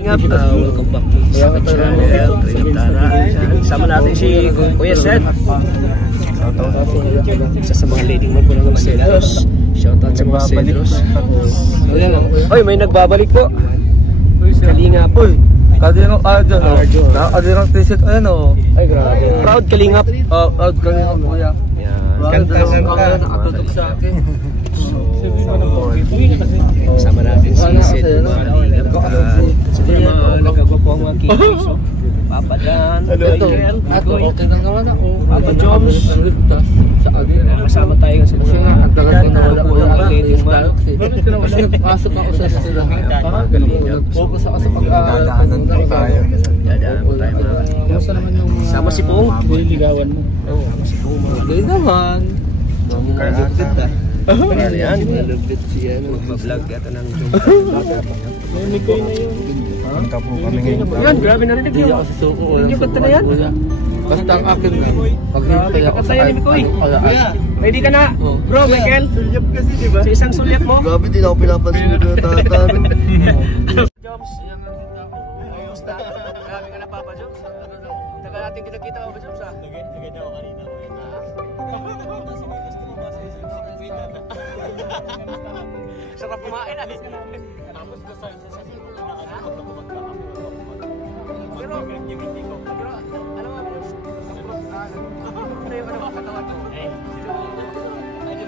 Welcome back to the second channel, Tara. Sama natin si Kuya Seth. Isa sa mga leading man po ng mga Cedros. Shoutout sa mga Cedros. Oy, may nagbabalik po. Kalingap. Kalingap Arjon. Arjon t-shirt. Ayan o. Ay, grabe. Proud Kalingap. Proud Kalingap kuya. Kanta nakatutok sa akin. Sama natin si Seth. Siguro mga nagkagwapo ang mga kikis. Papa Dan, Michael, Okay lang naman ako. Papa Joms. Kasama tayo sa mga pasok ako sa sila. Focus ako sa pag-aadaanan ko tayo. Dadaan po tayo mga. Sama si Pong. Ligawan mo. Si Pong. Okay naman. Malupit ah. Yan. Malupit siya. Mag-vlog yata ng Mikoy na yun. Punta po kami ngayon. yan, grabe narinig Hindi yun. ako susuko. Hindi ba na yan? Basta ang akin lang. Paghintay ako sa Mikoy. kaya. Ready ka na? Bro, Michael? Sulyap kasi, di ba? Sa isang sulyap mo? Grabe din ako pinapansin ko na tatan. Joms. Kamusta? Grabe ka na, Papa Joms. Tagal natin kinakita ko, Papa Joms, ha? Nagay na ako kanina. Sarap kumain, ha? Tapos sa Pero, ano nga, ano yung katawan mo? Medyo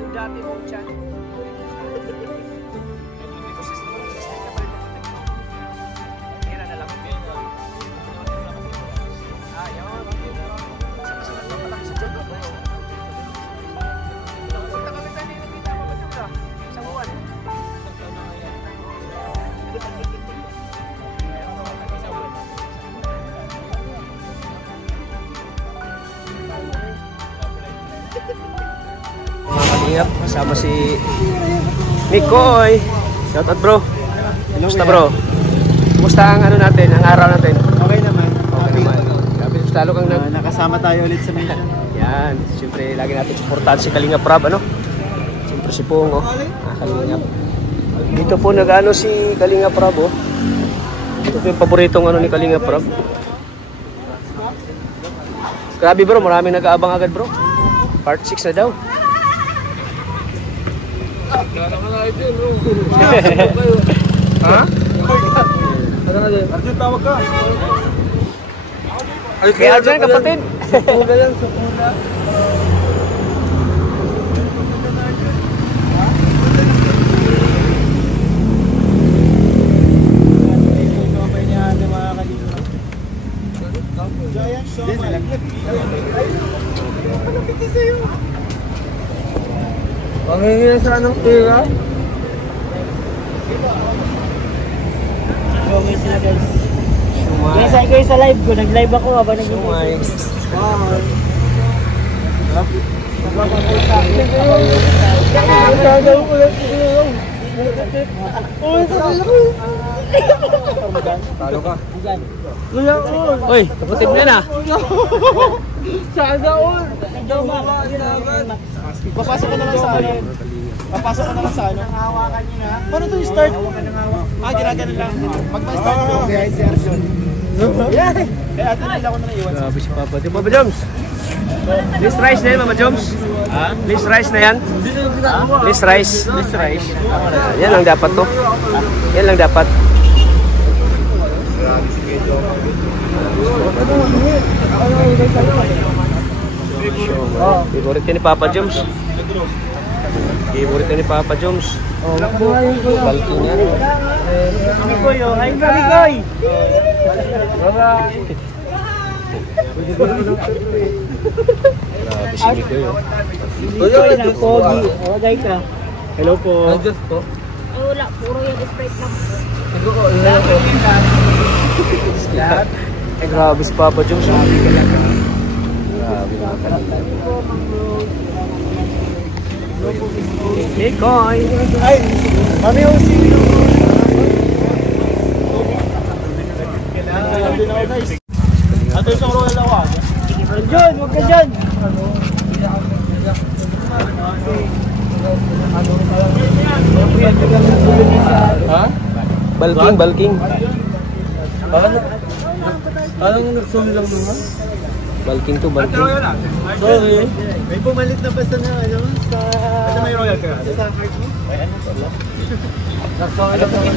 yung dati mong chan. Hira na lang. Ayun. Sinasunod mo pala sa John. Punta kami tayo dito kita mo ba John? Isang buwan. Mga kalingap, kasama si Mikoy. Shoutout bro. Kumusta bro? Kumusta ang ano natin, ang araw natin? Okay naman. Okay naman. Sabi mo talo kang Nakasama tayo ulit sa mission. Yan, siyempre lagi natin supportahan si Kalingap Rab, ano? Siyempre si Pong, oh. Kalingap. Dito po nag-ano si Kalingap Rab, oh. Ito po yung paboritong ano ni Kalingap Rab. Grabe bro, maraming nag-aabang agad bro. Part 6 na daw. Ha? Arjun, tawag ka. Kaya Arjun, kapatid. Sukula yan, sukula. Pangingin sa anong tira? Okay sila guys. Shumay. Guys, sa live ko. Nag-live ako habang nag-iisip. Shumay. Talo ka. Kuya Ul! Uy, kapatid mo yan ah. Sana Ul! Papasok ka na lang sa ano. Papasok ka na lang sa ano. Hawakan niyo na. Paano ito yung start? Ginaganon lang. Pag ma-start ko, kaya si Arjun. Yan! Kaya atin nila ako na naiwan. Grabe si Papa. Di Papa Joms? List rice na yan, Mama Joms? Ha? List rice na yan? List rice. List rice. Yan lang dapat to. Yan lang dapat. Favorite ni Papa Joms. Favorite ni Papa Joms. Balkin yan. Mikoy, oh. Hi, Mikoy! Grabe si Mikoy, oh. Mikoy na, Pogi. Wagay ka. Hello po. Adjust ko. Wala, puro yung Sprite lang. Eh, grabe si Papa Joms. Grabe mga kanina. Mikoy! Ay! Mami, Osi! Ato yung soro na lawa. Arjun, huwag ka dyan! Ha? Balking. Anong nagsulo lang naman? Balking to balking. Sorry. May pumalit na basta na ano sa... Basta may royal ka. Sa card mo? May ano pala? Nagsulo lang naman.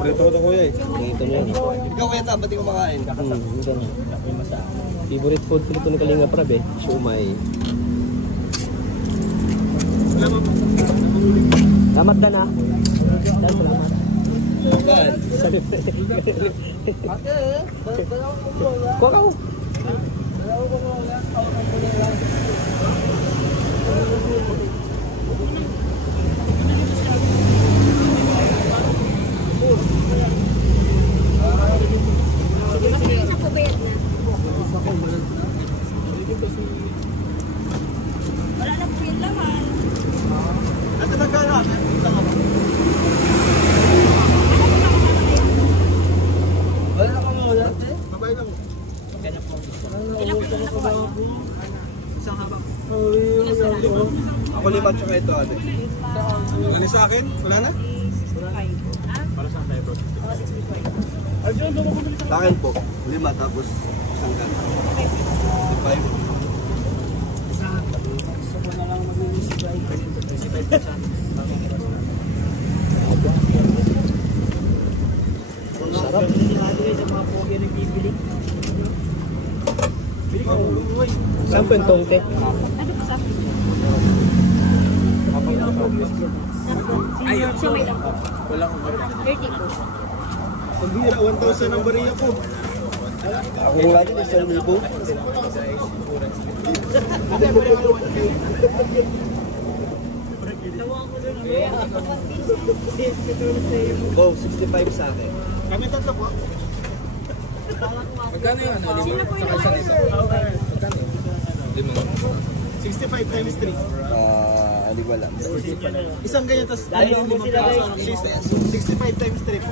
Ito ko kuya eh. Ito na yan. Ikaw kuya ta, ba't di kumakain? Ito na. Favorite food ko nito ni Kalinga Prab eh. Siomay. Salamat Dan ha. Dan, salamat. Saan? Kuha ka. Sa kubayat na. Wala na po yung laman. Ito nagkano? Isang ako. Wala ka mo wala eh. Babay ka mo. Ilang po na po ba? Isang habang. Ako lipat tsaka ito ate. Ano sa akin? Wala na? Sa akin po, 5 tapos isang kan. 5. Sarap. Saan po yung tongke? Ano po sa akin? Siya may lang po. Wala akong bariya. 30 po. Ang bira, 1,000 ang bariya ko. Ako yung lagi, 1,000. Go, 65 sa akin. Kami tatlo po. Magkano yung ano? Sino po yung naman? 65 times 3. Hindi ko alam. Isang ganyan, tapos 65 times 3 po.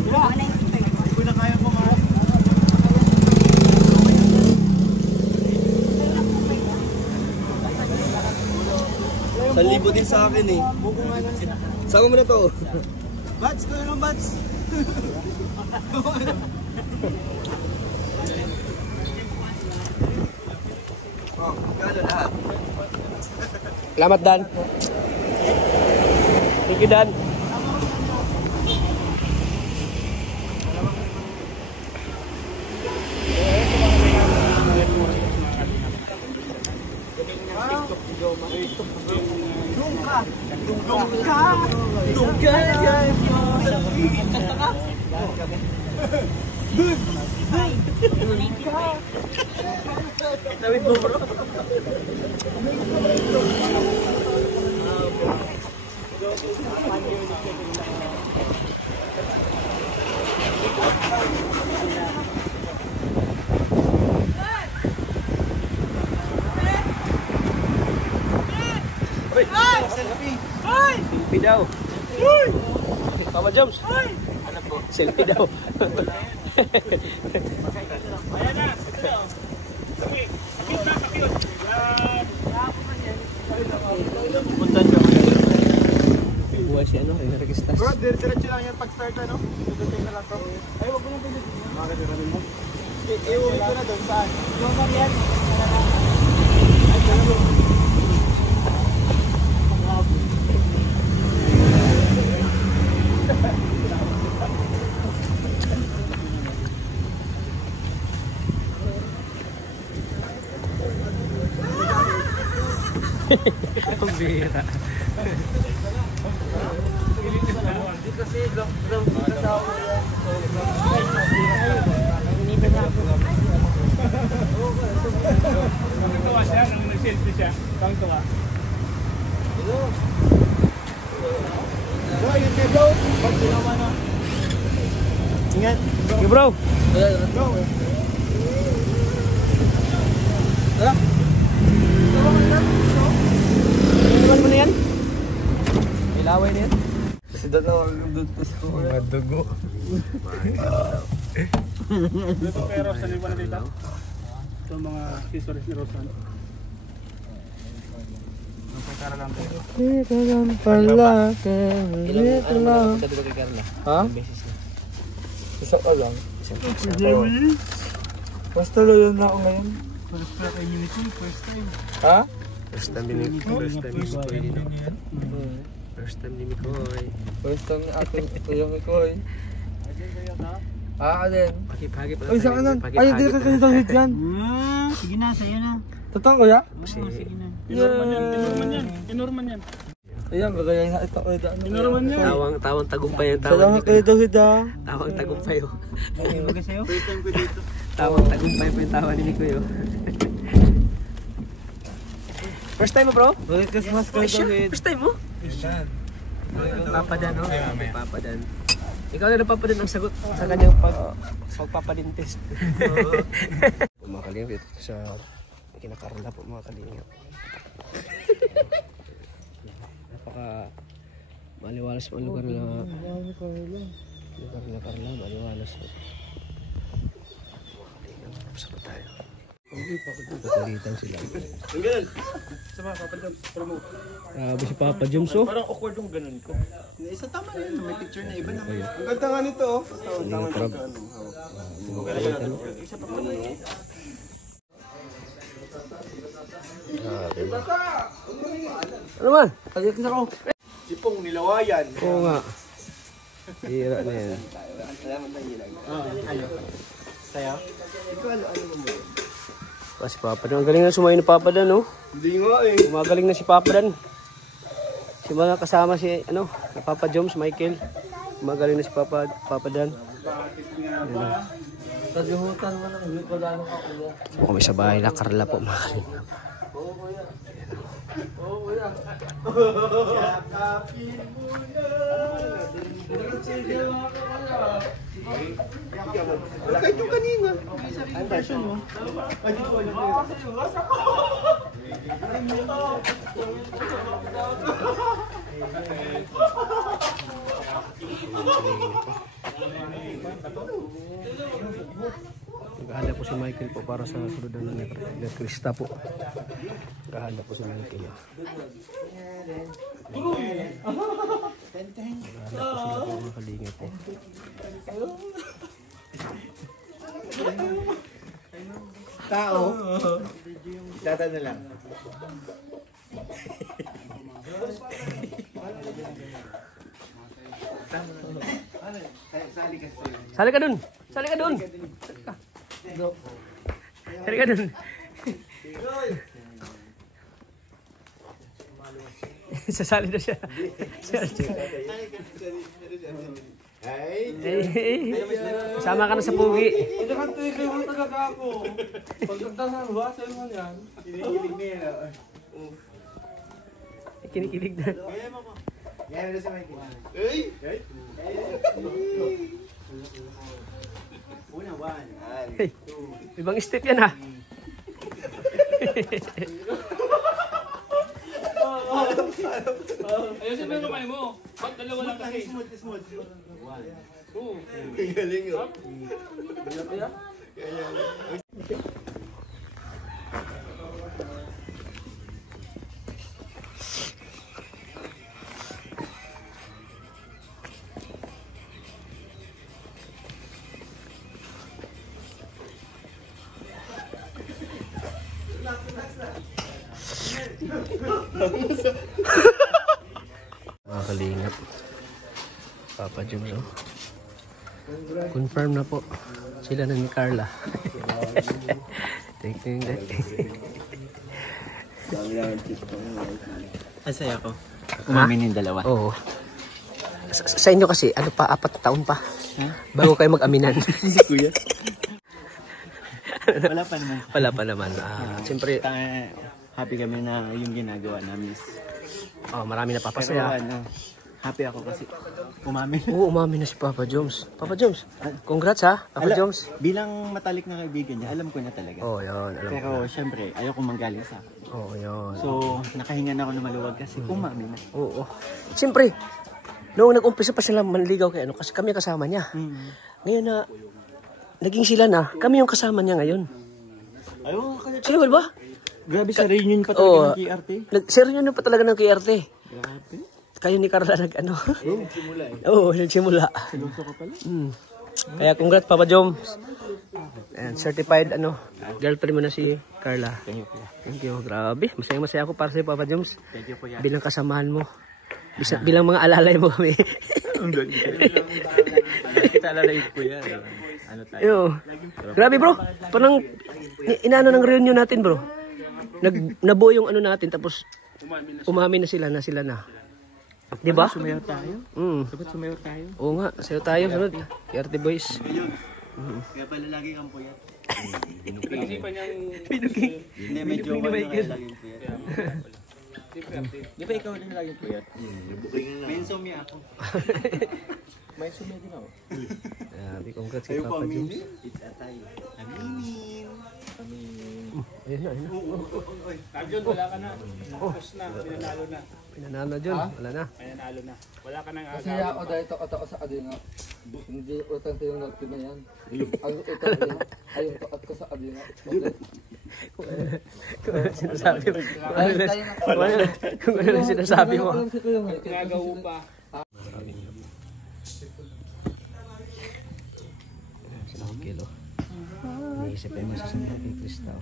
Hindi ko na kaya pumarap. Sa libo din sa akin eh. Sama mo na to. Bats, ko yun bats. Oh, magkano lahat? Salamat Dan. Thank you Dan. Tawid mo bro. Selfie daw. Papa Joms. Ano po? Selfie daw. Buhay si ano, Registas. Bro, diretso lang yan pag-start ano? Tututin na lang to. Ay, wag mo nang pinit. Bakit yung mo? Iuwi ko na doon saan? Yung man yan. Ay, gano'n. Ang bira. Kasi ground kasama mo yan. Nagtawa siya, nang nag-selfie siya. Bang tawa. Bro, yun kay bro. Pag ginawa na. Ingat. Okay bro. Bro. Tara. Iwan mo na yan? May laway na yan? Kasi doon ako nagdutos ko. Mga dugo. Ito kay Rosan, iwan na dito. Ito mga accessories ni Rosan. Dito lang pala. Dito lang. Sabi ko kay Carla. Ha? Beses na. Isa ka lang. Oo. Basta loyal na ako ngayon. Ha? First time ni Mikoy dito. First time ni Mikoy. First time ni Ate Kuya Mikoy. Alin? Pagi-pagi pa. Ay, saan na? Ay, hindi ka kayo daw yan. Sige na, sa'yo na. Totoo kuya? Sige na. Inorman yan. Inorman yan. Ayan, gagaya na ito kayo daan. Inorman yan. Tawang tagumpay ang tawang Salamat ni kayo daw Tawang tagumpay oh. Baga sa'yo? First time ko dito. Tawang tagumpay pa yung tawa ni Mikoy oh. First time mo bro? Merry Christmas kayo daw. First time mo? Papadan oh. Papadan. Ikaw na napapadin ang sagot sa kanyang pagpapadin test. Mga kalingap, ito sa kinakarla po mga kalingap. Napaka maliwalas po ang lugar na Karla, maliwalas po. Mga kalingap, tapos pa tayo. Patulitan sila. Ang ganun. Sama, papadam. Promote. Grabe si Papa Joms oh. Parang awkward yung ganun ko. Isa tama na yun. May picture na iba na. Ang ganda nga nito oh. Tama na ito. Isa pa pa na yun. Ano man? Kaya ko. Sipong nilawayan. Oo nga. Hira na yan. Saya? Si Papa Dan. Ang galing na sumayo ni Papa Dan, no? Hindi nga eh. Gumagaling na si Papa Dan. Si mga kasama si, ano, Papa Joms, Michael. Gumagaling na si Papa Dan. Tagihutan mo lang. Hindi ko lang ako. So, kami sa bahay na Karla po, mga kalingap. Kahit yung kanina. Ang version mo. Ay, dito wala kayo. Naghahanap po si Michael po para sa sunod na na Krista po. Naghahanap po si Michael. Naghahanap po sila po mga kalingap po. Tao. Data na lang. Sali ka dun! Sali ka dun! Sali ka dun! Sasali na siya. Sama ka na sa pugi. Ito kan tuwi kayo mo talaga ako. Pagkagda sa luwa, sa'yo mo yan. Kinikilig na yan. Kinikilig na. Yan na si Michael. Hey! Una, 1. Hey, ibang step yan ha. Ayusin mo yung kamay mo. Ba't dalawa lang kasi? Smooth. 1. Ang galing oh. Mga kalingap. Papa Joms oh. Confirm na po. Sila na ni Carla. Thank you. Ang saya ko. Umamin yung dalawa. Oo. Sa inyo kasi, ano pa, 4 na taon pa. Bago kayo mag-aminan. Si Kuya. Wala pa naman. Wala pa naman. Siyempre, Happy kami na yung ginagawa namin. marami na Pero papasaya. happy ako kasi umamin. Oo, umamin na si Papa Joms. Papa Joms, congrats ha, Papa Joms. Bilang matalik na kaibigan niya, alam ko na talaga. Oo, yun. Alam Pero ko. syempre, ayaw ko manggaling sa akin. Oo, yun. So, nakahinga na ako na maluwag kasi umamin na. Oo. Siyempre, noong nag-umpisa pa sila manligaw kay ano, kasi kami kasama niya. Ngayon na, naging sila na, kami yung kasama niya ngayon. Ayaw ka na. Sino ba? Grabe sa reunion pa talaga Oo. ng KRT. Sir, yun pa talaga ng KRT. Grabe. Kayo ni Carla nag-ano? Simula eh. Oo, nagsimula. Sinuso ka pala. Kaya congrats, Papa Joms. Ayan, certified girlfriend mo na si Carla. Thank you, kuya. Thank you. Grabe, masaya ako para sa Papa Joms. Thank you, kuya. Bilang kasamahan mo. Bilang mga alalay mo kami. Kita alalay ko yan. Ano tayo? Yo. Grabe bro. Parang inaano ng reunion natin bro. Nabuo yung ano natin tapos umamin na sila na. Di ba? Sumayaw tayo? Dapat sumayaw tayo. Oo nga, sayo tayo sunod. KRT Boys. Kaya pala lagi kang puyat. Pinag-isipan niyang... Hindi, may jowa na kaya laging puyat. Di ba ikaw din laging puyat? May insomnia ako. May insomnia din ako. Grabe, congrats kay Papa Joms. It's a time. Aminin. Ayun na. John, wala ka na. Tapos na, pinanalo na. Pinanalo John, wala na. Pinanalo na. Wala ka nang Kasi ako dahil takot sa kadina. Hindi utang tayo ng na yan. Ang utang din ay yung takat ko sa kadina. Kung ano sinasabi mo. Kung ano sinasabi mo. Nagawa pa. Sila akong kilo. Naisip ay masasamba kay Krista.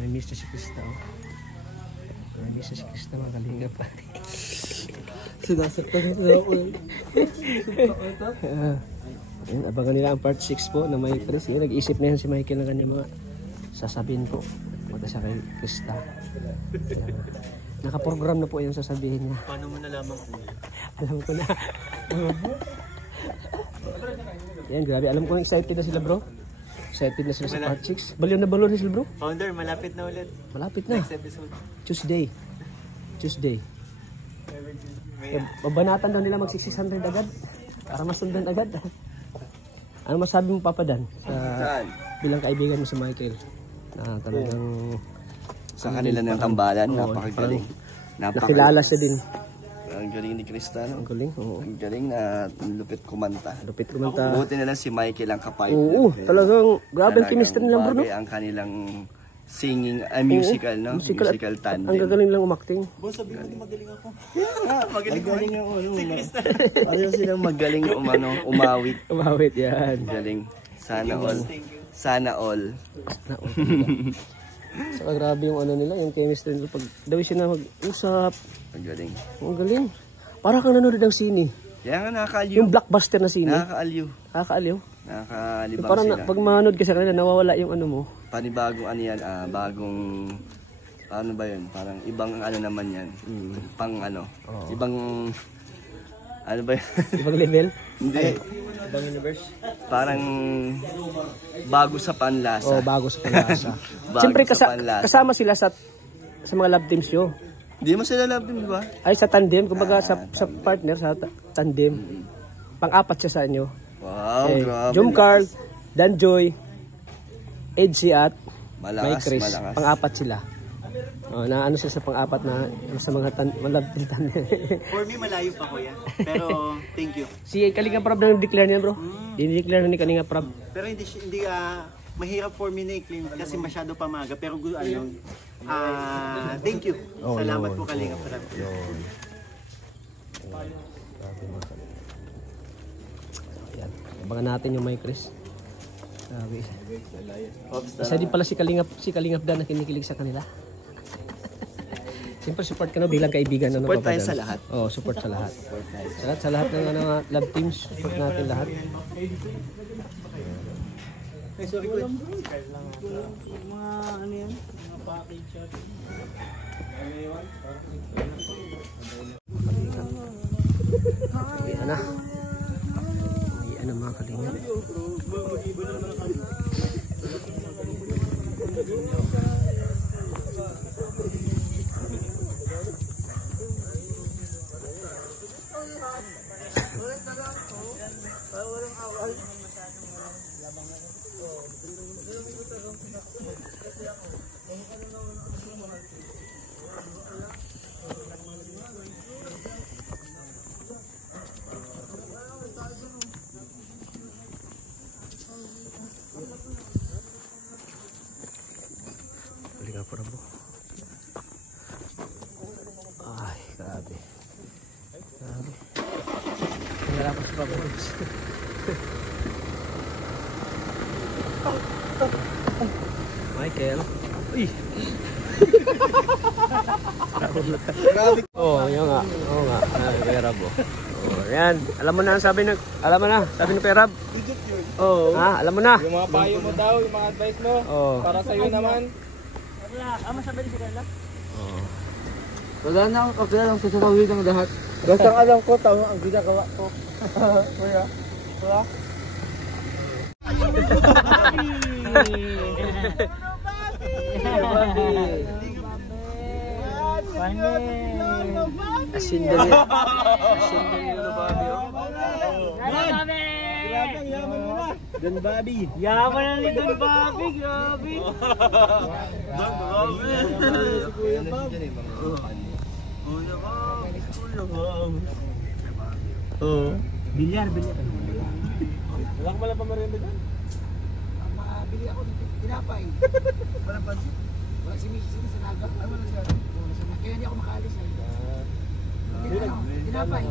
Namiss na si Krista. Namiss na si Krista, mga kalingap. Sinasaktan na ako. Ayun, abangan nila ang part 6 po na may Chris. Ayun, nag-iisip na yan si Michael ng kanyang mga sasabihin po. Punta siya kay Krista. Ayun. Nakaprogram na po yung sasabihin niya. Paano mo nalaman ko? Alam ko na. Yan, grabe. Alam ko excited na sila bro. Excited na sila sa part 6. Baliw na balon sila bro. Founder, malapit na ulit. Malapit na. Next episode. Tuesday. Babanatan daw nila mag 600 agad. Para masundan agad. Ano masabi mo Papa Dan? Bilang kaibigan mo si Michael. Na talagang Sa kanila ng tambalan, Oo, napakagaling. nakilala siya din. Ang galing ni Krista, no? Ang galing. Oo. Ang galing na lupit kumanta. Lupit kumanta. Buti na lang si Michael ang kapayo. Oo, talagang grabe ang chemistry nila bro, no? Bagay ang kanilang singing, musical, no? Musical tandem. Ang gagaling lang umakting. Boss, sabi mo magaling ako. Magaling ako, no? Pareho silang magaling umawit. Umawit yan. Galing. Sana all. Sana all. Saka grabe yung ano nila, yung chemistry nila. Pag daw sila mag-usap. Ang galing. Ang galing. Para kang nanonood ng sine. Kaya nga nakakaaliw. Yung blockbuster na sine. Nakakaaliw. Nakakaaliw. Nakakalibang Parang sila. pag manood ka sa kanila, nawawala yung ano mo. Panibagong ano yan, bagong, ano ba yun, parang ibang ano naman yan, pang ano, ibang, ano ba yun, Ibang level. hindi, Ibang universe. parang bago sa panlasa. O bago sa panlasa. Bago Siyempre sa panlasa. kasama sila sa mga love teams yo. Hindi mo sila love din, di ba? Ay sa tandem, kumbaga sa partner, sa tandem. Pang-apat siya sa inyo. Wow, Eh, grabe. Jom Carl, Dan Joy, Edgy at May Malakas, Chris. malakas. Pang-apat sila. Oh, na ano sila sa pang-apat na sa mga love team tandem. For me, malayo pa ko yan. Pero, thank you. Si Kalinga Prab na nag-declare niya bro. Dinideclare na ni Kalinga Prab. Pero hindi mahirap for me na i-claim kasi masyado pa maaga. Pero thank you. Salamat po Kalinga Prab. Yan. Abangan natin yung May Chris. Sabi. Isa din pala si Kalingap Dan na kinikilig sa kanila. Siyempre support ka na bilang kaibigan. Support tayo sa lahat. Oo, support sa lahat. Sa lahat ng love teams, support natin lahat. Sorry ko. Mga ano yan? Mga package yan. Ayan na. Ayan na mga kalingap. Grabe. Grabe. Tingnan ako sa paborits. Michael. Uy! Grabe. Oh, yun nga. Oo nga. Kuya Rab. Oh, yan. Alam mo na ang sabi ng Kuya Rab. Legit yun. Oh. Ha, alam mo na. Yung mga payo mo daw, yung mga advice mo. Oh. Para sa'yo naman. Wala na akong kakila lang sasasawihin ng lahat. Basta ang alam ko, tama ang ginagawa ko. Kuya, kuya. Asin din yun. Asin din yun, Bobby. Grabe ang yaman mo na. Don Bobby. Yaman na ni Don Bobby, grabe. Si Kuya Bob. Bilyar. Wala ka pala pa merienda dyan? Mabili ako ng tinapay. Walang pansin? Wala si Mrs. sa Naga. Ay, wala siya. Kaya hindi ako makaalis. Tinapay.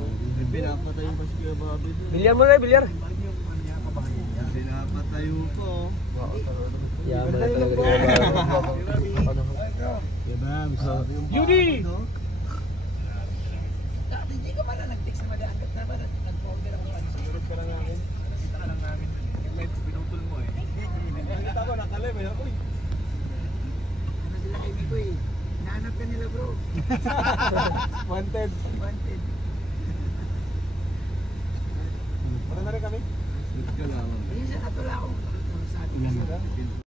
Pinapatayo pa si Kuya Bobby. Bilyar mo na, bilyar. Pinapatayo ko. Yaman na talaga ni Kuya Bobby. Judy! Hindi ka pala nag-text na madaangat na ba? Nag-order ako. Sigurot ka lang namin. Nakita ka lang namin. Live pinutol mo eh. Nakita ko, nakalive eh. Uy! Ano sila kay Miko eh. Nahanap ka nila bro. Wanted. Wanted. Ano na rin kami? Minsan natula ako. Sa atin.